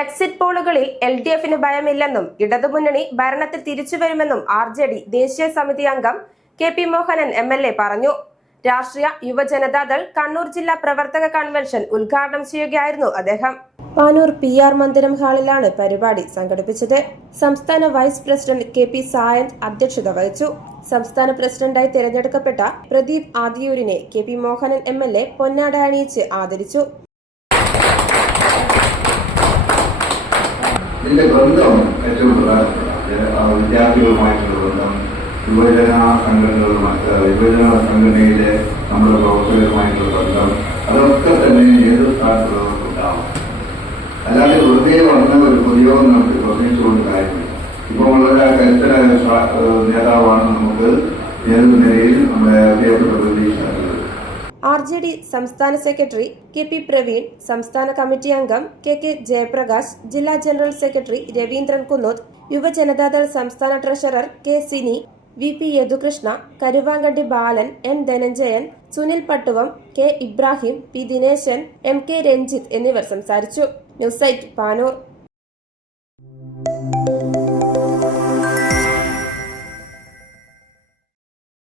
Exit പോളുകളിൽ LDFന് ഭയമില്ലെന്നും ഇടതുമുന്നണി ഭരണത്തിൽ തിരിച്ചുവരുമെന്നും RJD ദേശീയ സമിതി അംഗം KP മോഹനൻ MLA പറഞ്ഞു. രാഷ്ട്രീയ യുവജനതാദൾ കണ്ണൂർ ജില്ലാ പ്രവർത്തക കൺവെൻഷൻ ഉദ്ഘാടനം ചെയ്യുകയായിരുന്നു അദ്ദേഹം. പാനൂർ PR മന്ദിരം ഹാളിലാണ് പരിപാടി സംഘടിപ്പിച്ചത്. സംസ്ഥാന വൈസ് പ്രസിഡന്റ് KP സായന്ത് അധ്യക്ഷത വഹിച്ചു. സംസ്ഥാന പ്രസിഡന്റായി തിരഞ്ഞെടുക്കപ്പെട്ട പ്രദീപ് ആദിയൂരിനെ KP മോഹനൻ MLA പൊന്നാട അണിയിച്ച് ആദരിച്ചു. ഇതിന്റെ ബന്ധം ഏറ്റവും പ്രധാനപ്പെട്ട വിദ്യാർത്ഥികളുമായിട്ടുള്ള ബന്ധം, യുവജന സംഘടനയിലെ നമ്മുടെ പ്രവർത്തകരുമായിട്ടുള്ള ബന്ധം, അതൊക്കെ തന്നെ ഏത് സ്ഥാനത്തുള്ളവർക്കും ഉണ്ടാവും. അല്ലാതെ വെറുതെ വന്ന ഒരു പൊതുയോഗം നമുക്ക് പ്രസംഗിച്ചുകൊണ്ട് കാര്യമില്ല. ഇപ്പോൾ വളരെ കരുത്തരായ നേതാവാണ് നമുക്ക് ഏത് നിലയിൽ നമ്മുടെ പ്രിയപ്പെട്ട പ്രതീക്ഷ. RJD സംസ്ഥാന സെക്രട്ടറി KP പ്രവീൺ, സംസ്ഥാന കമ്മിറ്റി അംഗം KK ജയപ്രകാശ്, ജില്ലാ ജനറൽ സെക്രട്ടറി രവീന്ദ്രൻ കുന്നോത്ത്, യുവജനതാദൾ സംസ്ഥാന treasurer K Sini, VP Yadukrishna, Karuvankandi Balan, N Dhananjayan, Sunil Pattuvam, K Ibrahim, P Dineshan, MK Ranjith എന്നിവർ സംസാരിച്ചു. News site Panoor.